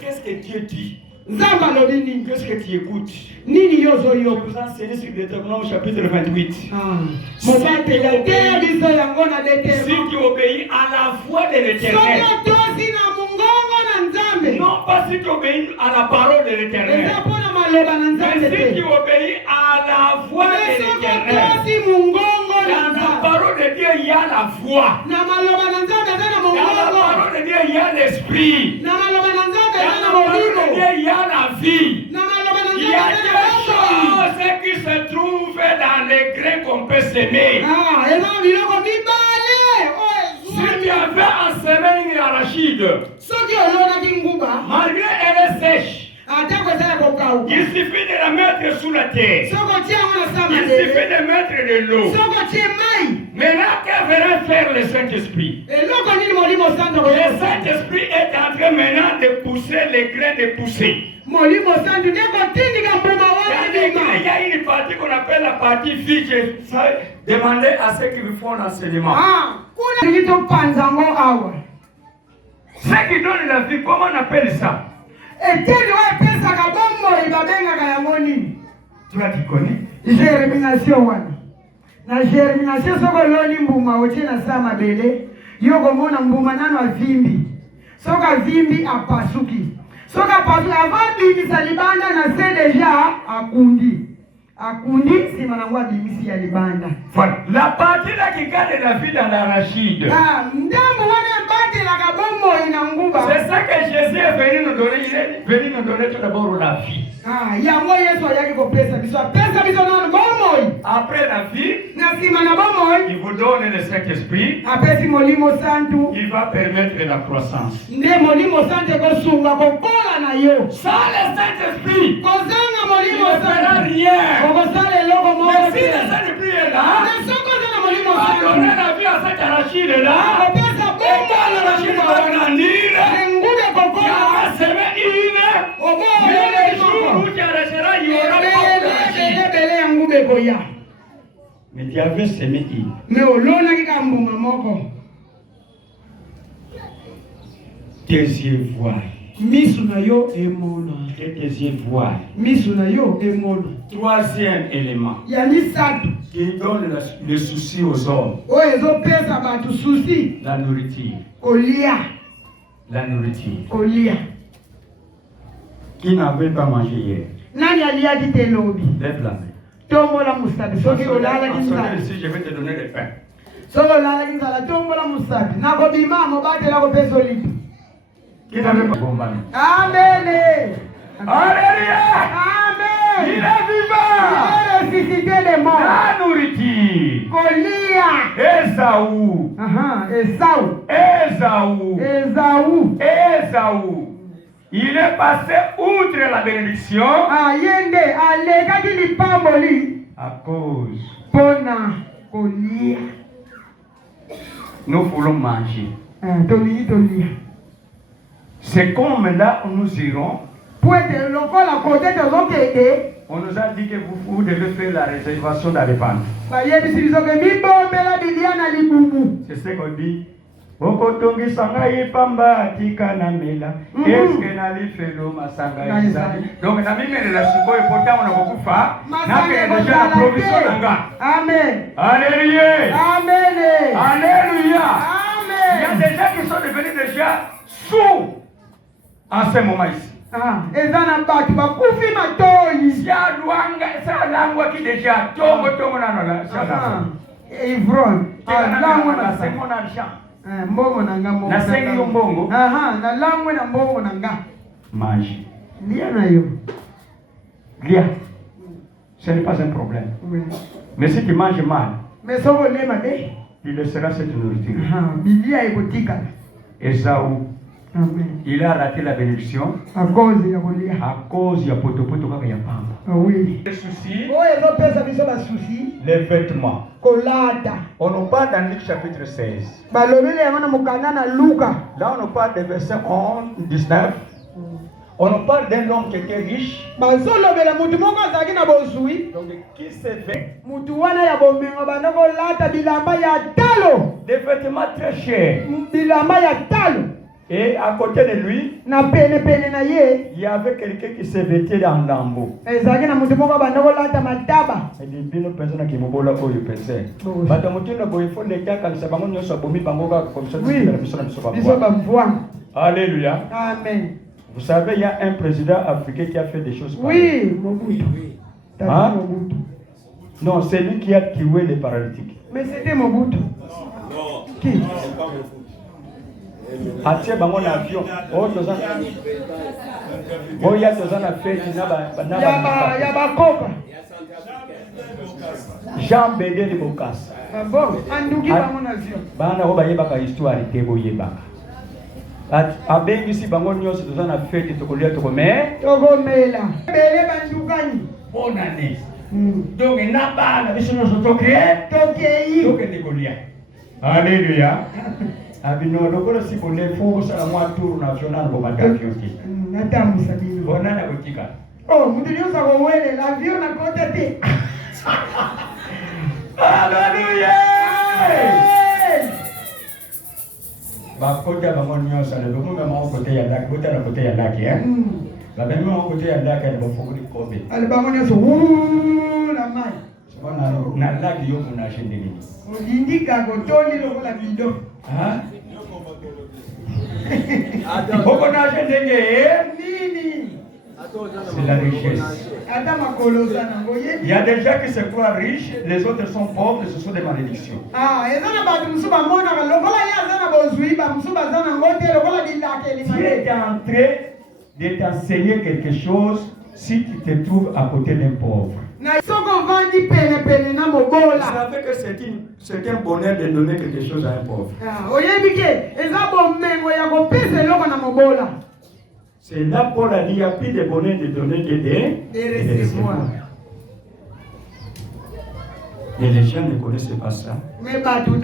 Qu'est-ce que Dieu dit? Qu'est-ce que tu écoutes? Je vous enseigne sur Deutéronome chapitre 28. Si tu obéis à la voix de l'Éternel, non pas si tu obéis à la parole de l'Éternel, mais si tu obéis à la voix de l'Éternel, dans la parole de Dieu il y a la voix, dans la parole de Dieu il y a l'esprit, dans la parole de Dieu il y a la vie. Il y a des choses qui se trouvent dans les grains qu'on peut s'aimer. Si tu avais enseigné une arachide, malgré elle est sèche, il suffit de la mettre sous la terre. Il suffit de mettre de l'eau. Maintenant, que verra faire le Saint-Esprit? Le Saint-Esprit est en train maintenant de pousser les grains de pousser. Il y a une partie qu'on appelle la partie vie. J'ai demandé à ceux qui me font l'enseignement. Ceux qui donnent la vie, comment on appelle ça? Tu as dit connais? Na germination soko loni mbuma oche na sama bele. Yoko mona mbuma nano avimbi. Soka vimbi apasuki. Soka pasuki avadi misalibanda na se deja akundi. Akundi si manangwa bimisi ya libanda. La partie là qui garde David en arachide. Ndambo wana bande la kabombo inanguba. C'est ça que Jésus est venu nous donner. Il est venu nous donner tout d'abord la vie. Yango Yesu ayaki ko pesa biso. Pesa biso na bombo. Après la vie, Na sima na bombo. il vous donne le Saint-Esprit. Apesi molimo santu. Il va permettre la croissance. Nde molimo santu ko sunga ko kola na yo. Sans le Saint-Esprit, Kozanga molimo il ne fera santu. rien. Mais si le Saint-Esprit est là, on va donner la vie à cette arachide là. Et quand l'arachide va grandir, il va semer une. Mais le jour où tu arracheras, il n'y aura pas d'arachide. Mais tu avais semé une. Tes yeux voient. Et tes yeux voient. Troisième élément qui donne le souci aux hommes. La nourriture. La nourriture. Qui n'avait pas mangé hier? Lève la main. Ici, je vais te donner le pain. Qui n'avait pas bon maman? Amen. Alléluia. Amen. Il est vivant. Il est ressuscité des morts. La nourriture. Esaú. Esaú. Il est passé outre la bénédiction à cause. Nous voulons manger. C'est comme là où nous irons. On nous a dit que vous devez faire la réservation dans les pannes. C'est ce qu'on dit. Okotongi sangai pamba tika na mela. Eske na lifelo masanga izali. Donc na mimi la sikoyo pota on a beaucoup fa. Na que déjà la provision nanga. Amen. Alléluia. Amen. Alléluia. Amen. Il y a des gens qui sont devenus déjà sourds en ce moment ici. Ezana batu bakufi matoi. Ya duanga sa langwa ki déjà tongo na la. Ivron. Langwa na semo na champ. Mbongo nanga mbongo. Na sengi yo mbongo. Na langwe na mbongo nanga. Mange. Lia na yo. Lia. Ce n'est pas un problème. Oui. Mais si tu manges mal, mais soko lema de. Il laissera cette nourriture. Bilia ebotika. Esaú. Amen. Il a raté la bénédiction à cause ya kolia. À cause ya potopoto kaka ya pamba. Oui. Les soucis. Les vêtements. Kolada. On nous parle dans Luc chapitre 16. Là on nous parle des versets 11, 19. On nous parle d'un homme qui était riche. Donc qui s'est fait des vêtements très chers. Et à côté de lui, il y avait quelqu'un qui se vêtait dans lambeau. Et des personnes qui m'ont Alléluia. Amen. Vous savez, il y a un président africain qui a fait des choses pareilles. Oui, Mobutu. Hein? Non, c'est lui qui a tué les paralytiques. Mais c'était Mobutu. Qui? Atie bango na avion. Oh, toza. Oh, ya toza na fête na ba ya ba koka. Jean Bédé de Bokas. Bon, anduki bango na avion. Bana ko bayeba ka histoire te boyeba. Abengi si bango nyonso toza na fête tokolia tokome. Tokomela. Bele bandukani. Bonne année. Donc na bana biso no toke. Toke nikolia. Alléluia. Abino lokolo si bonne fo sala mwa tour national ko mataki oti. Natamu sabino. Bona na kotika. Oh, mudilioza ko wele l'avion na côté te. Alléluia. Ba kota ba mon nyonsa le bomo ba mo côté ya laki, bota na côté ya laki La ben mo côté ya laki na ba fokuri kobe. Ale ba mon nyonso la mai. Bona no na laki yo kuna shendeli. Indika gotoni lokola bido. Ah? Oko na shendeli nini? C'est la richesse. Il y a des gens qui se croient riches, les autres sont pauvres, ce sont des malédictions. Tu es en train de t'enseigner quelque chose si tu te trouves à côté d'un pauvre. Vous savez que c'est un bonheur de donner quelque chose à un pauvre. C'est là Paul a dit, il n'y a plus de bonheur de donner que des recevoir. Et les gens ne connaissent pas ça. Nous devons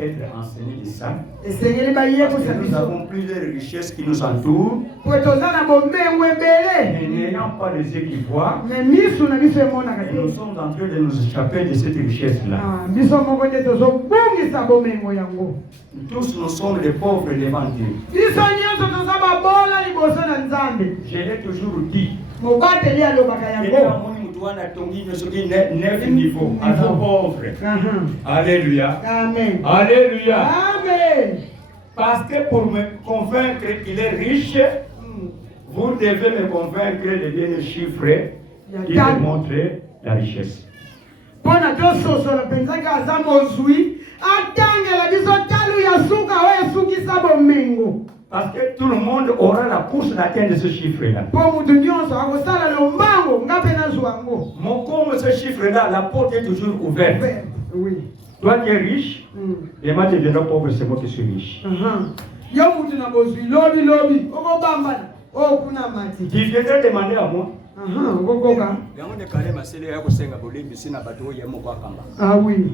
être enseignés de ça. Parce que nous avons plusieurs richesses qui nous entourent. Mais n'ayant pas les yeux qui voient, nous sommes en train de nous échapper de cette richesse-là. Tous nous sommes des pauvres devant Dieu. Je l'ai toujours dit. Neuf niveaux, à pauvre. Alléluia. Amen. Alléluia. Amen. Parce que pour me convaincre qu'il est riche, vous devez me convaincre de bien le chiffre qui me montre la richesse. Parce que tout le monde aura la course d'atteindre ce chiffre-là. Mon comme ce chiffre-là, la porte est toujours ouverte. Oui. Toi qui es riche, et moi tu deviendras pauvre, c'est moi qui suis riche. Tu viendrais demander à moi. Ah oui.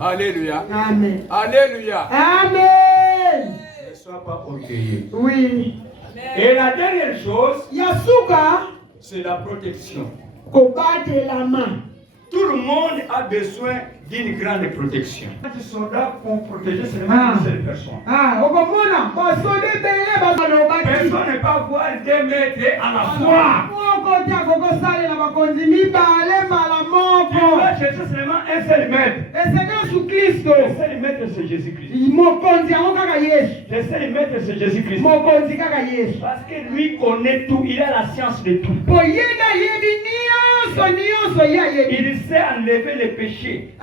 Alléluia. Amen. Alléluia. Amen. Ne sois pas orgueilleux. Oui. Et la dernière chose, Yasuka, c'est la protection. Kobate la main. Tout le monde a besoin d'une grande protection. Les soldats pour protéger seulement une seule personne. Personne ne peut avoir 2 mètres à la fois. Tu vas chercher seulement un seul maître. Le seul maître, c'est Jésus-Christ. Le seul maître, c'est Jésus-Christ. Parce que lui connaît tout, il a la science de tout. Il sait enlever les péchés.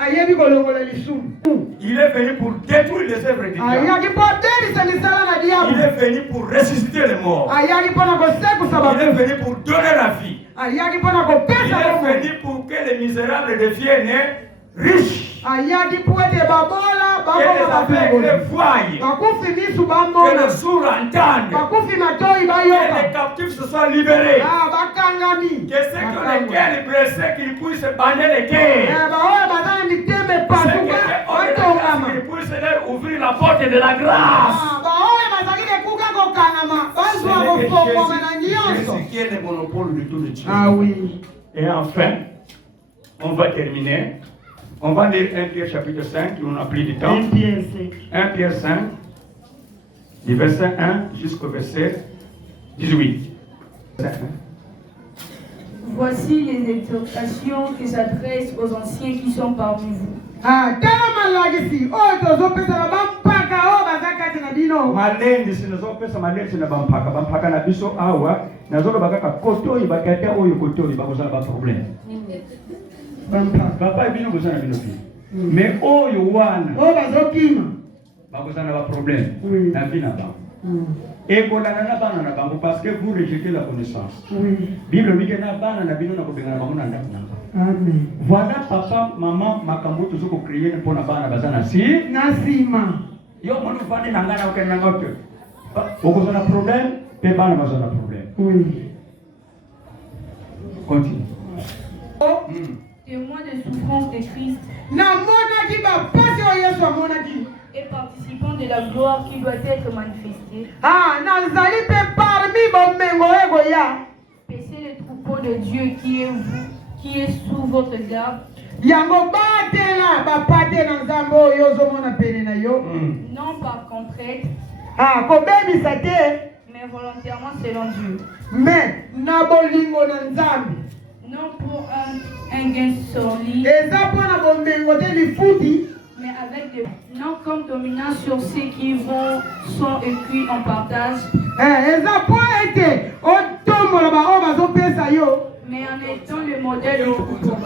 Il est venu pour détruire les œuvres de Dieu. Il est venu pour ressusciter les morts. Il est venu pour donner la vie. Il est venu pour que les misérables deviennent riches. Que les aveugles voient. Que les sourds entendent. Que les captifs se soient libérés. Que ceux qui ont les cœurs blessés, qu'ils puissent bander les cœurs. Qu'ils puissent leur ouvrir la porte de la grâce. Jésus qui est le monopole de tout le Dieu. Ah oui. Et enfin, on va terminer. On va lire 1 Pierre chapitre 5, on n'a plus de temps. 1 Pierre 5, du verset 1 jusqu'au verset 18. Voici les exhortations que s'adressent aux anciens qui sont parmi vous. Malende sinazopesa malende sinabampaka bampaka na biso awa nazolo bakaka koto ibakata oyo koto ibakosala ba problème. Papa bino bozana bino bi. Mais oyo wana bakosala ba problème na bina ba. Et kolana na bana na bango parce que vous rejetez la connaissance. Bible dit que na bana na bino na kobengana bango na ndako. Amen. Voilà papa, maman, makambo tozoko créer pour na bana bazana si nasima. Yo monu fane na ngana okena ngoto. Okozana problème, pe bana bazana problème. Oui. Continue. Témoin des souffrances de Christ et participant de la gloire qui doit être manifestée. Paissez les troupeaux de Dieu qui est sous votre garde. Non par contrainte, mais mais volontairement selon Dieu. Mais na bolingo na nzambe. Non pour un gain solide. Eza pona bomengo te lifuti. Mais avec des non comme dominant sur ceux qui sont écrits en partage. Eza po ete otombola ba o bazopesa yo. Mais en étant le modèle du troupeau.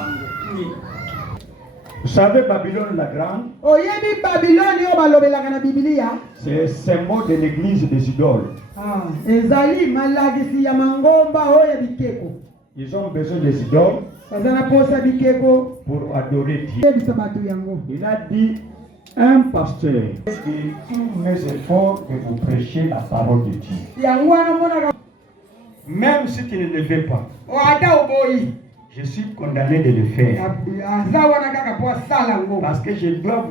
Vous savez, Babylone la grande, Oyebi Babylone yo balobelaka na Biblia. c'est symbole de l'église des idoles. Ezali malagisi ya mangomba oyo bikeko. Ils ont besoin des idoles Bazana posa bikeko pour adorer Dieu. bisabatu yango. Il a dit, un pasteur, est-ce que tous mes efforts que vous prêchez la parole de Dieu, Yango wana mona même si tu ne le fais pas, o ata oboyi. je suis condamné de le faire. Aza wana kaka po sala ngo. Parce que je dois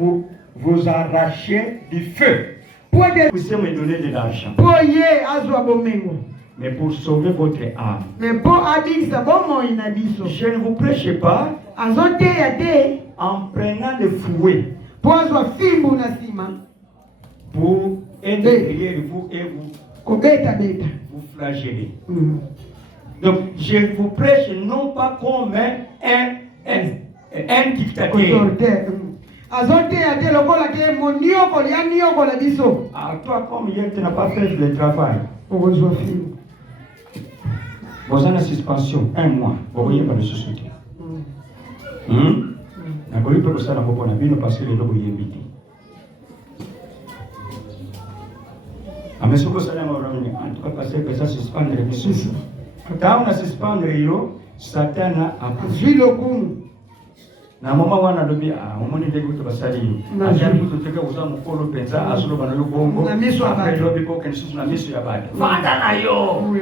vous arracher du feu. Po de Vous pouvez me donner de l'argent. po ye azwa bomengo. Mais pour sauver votre âme. Mais po abikisa bomoi na biso. Je ne vous prêche pas Azote ya te en prenant le fouet po azwa fimbu na sima. pour être derrière vous et Kobeta beta. vous flageller. Donc, je vous prêche non pas comme un dictateur. Azote ya te lokola ke monioko ya nioko la biso. À toi, comme hier, tu n'as pas fait le travail. Okozwa fimbu. Vous avez une suspension, 1 mois. Vous voyez pas le société. Na koli pe kosala moko na bino parce que les lobo yembiti. Amesoko sala ngoroni en tout cas parce que ça suspendre les choses. Quand on a suspendre yo, Satan a Azwi lokumu. na mama wana lobi omoni ndenge kuto basali yo. Ajali kuto teka uza mukolo penza asolo bana yo bongo. Na miso ya Après batu. lobi ko kensu na miso ya batu. Fanda na yo. Oui.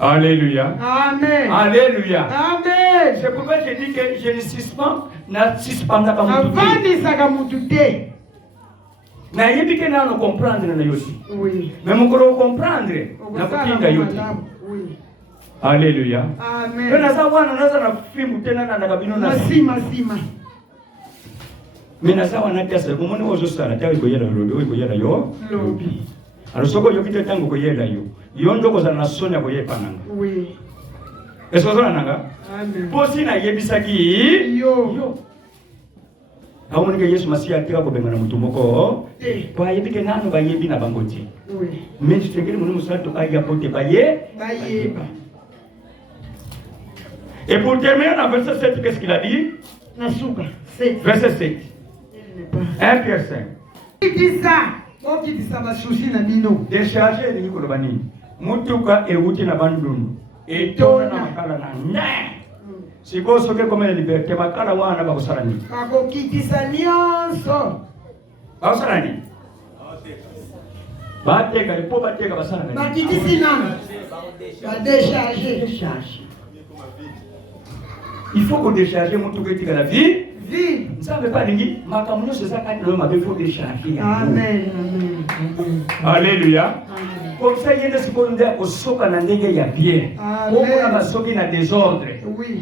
Alléluia. Amen. Alléluia. Amen. C'est pourquoi je dis que je ne suspends pas mon tout. Avandisaka mutu te. Na yebi ke na no comprendre na yosi. Oui. Mais mon koro comprendre na kukinga yote. Oui. Alléluia. Amen. Ndio naza wana naza na fimu tena na kabino na Masima. Mais naza wana pesa kumoni wozo sala tawe koyela lobi koyela yo. Lobi. Arosoko yo kite tango koyela yo. Yo ndoko za na sonya koyepa nanga. Oui. Eso zona nanga. Amen. Posi na yebisaki Yo. Aumoni ke Yesu Masia atika ko benga na mutu moko. Eh. Kwa yebi ke nanu ba yebi na bangoti. Oui. Mais je te dis mon musato aya pote baye. Bayeba. Et pour terminer dans verset 7, qu'est-ce qu'il a dit? Nasuka. 7. Verset 7. 1 Pierre 5. Okitisa basusi na bino. Décharger les Nikolobani. Mutuka et Wuti na bandunu. Et tona na makala na ne. Si vous savez comment la liberté, makala wana ba kusarani. Akokitisa nyonso. Ba kusarani. Bateka ipo bateka basarani. Bakitisi nana. Ba décharger. Il faut qu'on décharge mutuka etika la vie. Vie. Ça ne veut pas dire makamunyo c'est ça quand l'homme avait faut décharger. Amen. Alléluia. Comme ça, il y a des secondes au soka na ndenge ya bien. Au na basoki na désordre. Oui.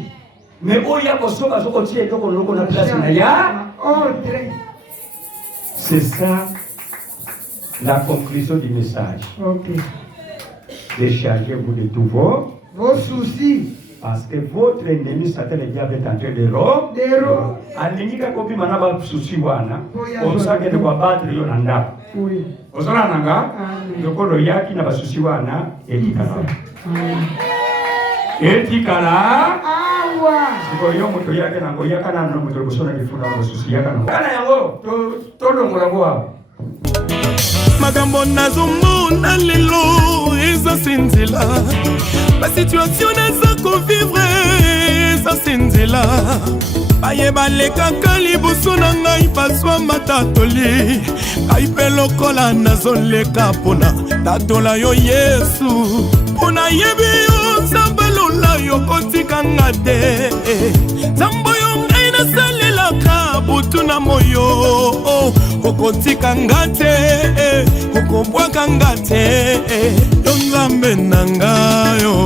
Mais au ya ko soka soko tie donc on na place na ya. Ordre. C'est ça la conclusion du message. OK. Déchargez-vous de tous vos soucis. Parce que votre ennemi Satan le diable est en train de ro. Alingika kopi manaba souci wana. On sait que de quoi battre yo nanda. Oui. Ozona nanga. Yokolo yaki na basusi wana etikala. Etikala. Awa. Siko yo moto yake na ngoya kana no moto kusona kifuna basusi yaka no. Kana yango to ndongo hapo. Magambo nazomona lelo eza senzela basituation naza kovivre eza senzela bayeba lekaka liboso na ngai paswa matatoli ngai mpe lokola nazoleka mpona tatola yo Yesu mpona yebi yo nzambe lola yo kotikanga te nzambe yo ngai nasalelaka butu na moyo okotikanga te okobwakanga te yo nzambe nanga